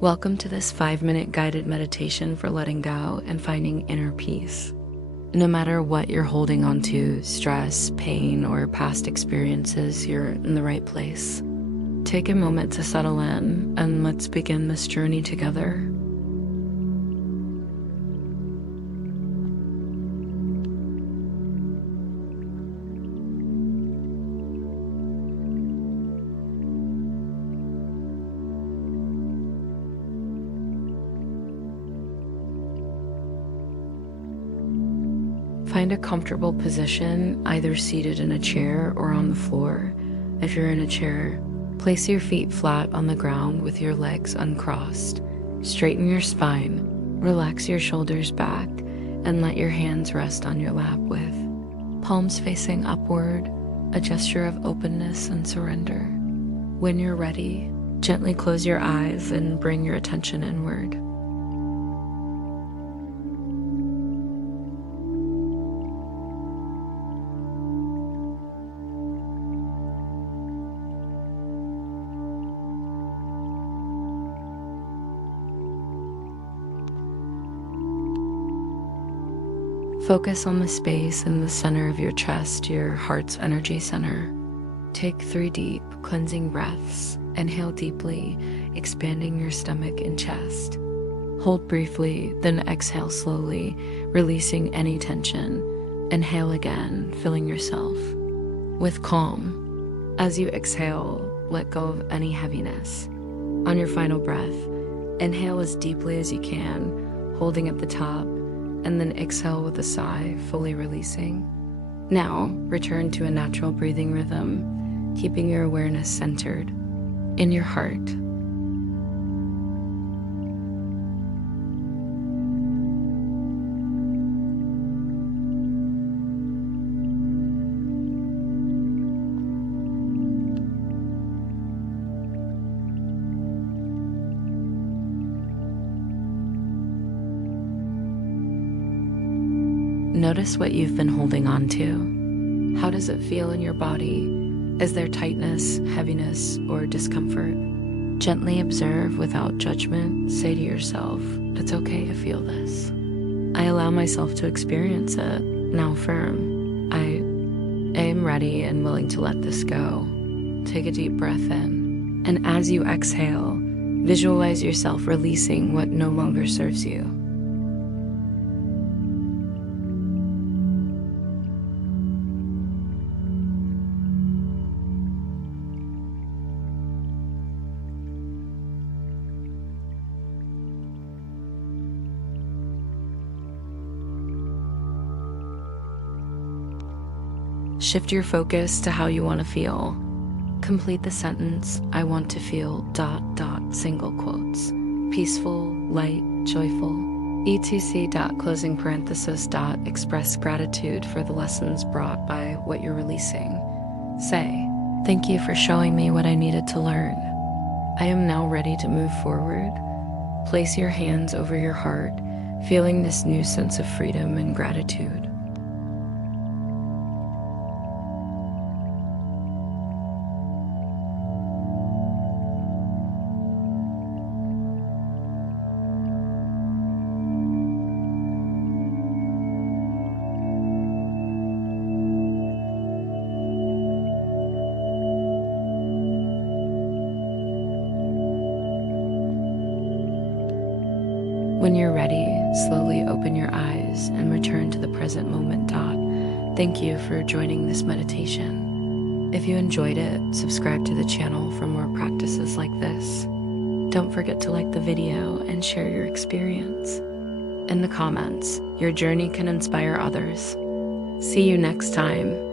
Welcome to this 5-minute guided meditation for letting go and finding inner peace. No matter what you're holding on to, stress, pain, or past experiences, you're in the right place. Take a moment to settle in, and let's begin this journey together. Find a comfortable position, either seated in a chair or on the floor. If you're in a chair, place your feet flat on the ground with your legs uncrossed. Straighten your spine, relax your shoulders back, and let your hands rest on your lap with palms facing upward, a gesture of openness and surrender. When you're ready, gently close your eyes and bring your attention inward. Focus on the space in the center of your chest, your heart's energy center. Take 3 deep, cleansing breaths. Inhale deeply, expanding your stomach and chest. Hold briefly, then exhale slowly, releasing any tension. Inhale again, filling yourself with calm. As you exhale, let go of any heaviness. On your final breath, inhale as deeply as you can, holding at the top, and then exhale with a sigh, fully releasing. Now, return to a natural breathing rhythm, keeping your awareness centered in your heart. Notice what you've been holding on to. How does it feel in your body? Is there tightness, heaviness, or discomfort? Gently observe without judgment. Say to yourself, it's okay to feel this. I allow myself to experience it. Now affirm, I am ready and willing to let this go. Take a deep breath in. And as you exhale, visualize yourself releasing what no longer serves you. Shift your focus to how you want to feel. Complete the sentence, I want to feel ... single quotes. Peaceful, light, joyful. etc. ... express gratitude for the lessons brought by what you're releasing. Say, thank you for showing me what I needed to learn. I am now ready to move forward. Place your hands over your heart, feeling this new sense of freedom and gratitude. When you're ready, slowly open your eyes and return to the present moment. Thank you for joining this meditation. If you enjoyed it, subscribe to the channel for more practices like this. Don't forget to like the video and share your experience. In the comments, your journey can inspire others. See you next time.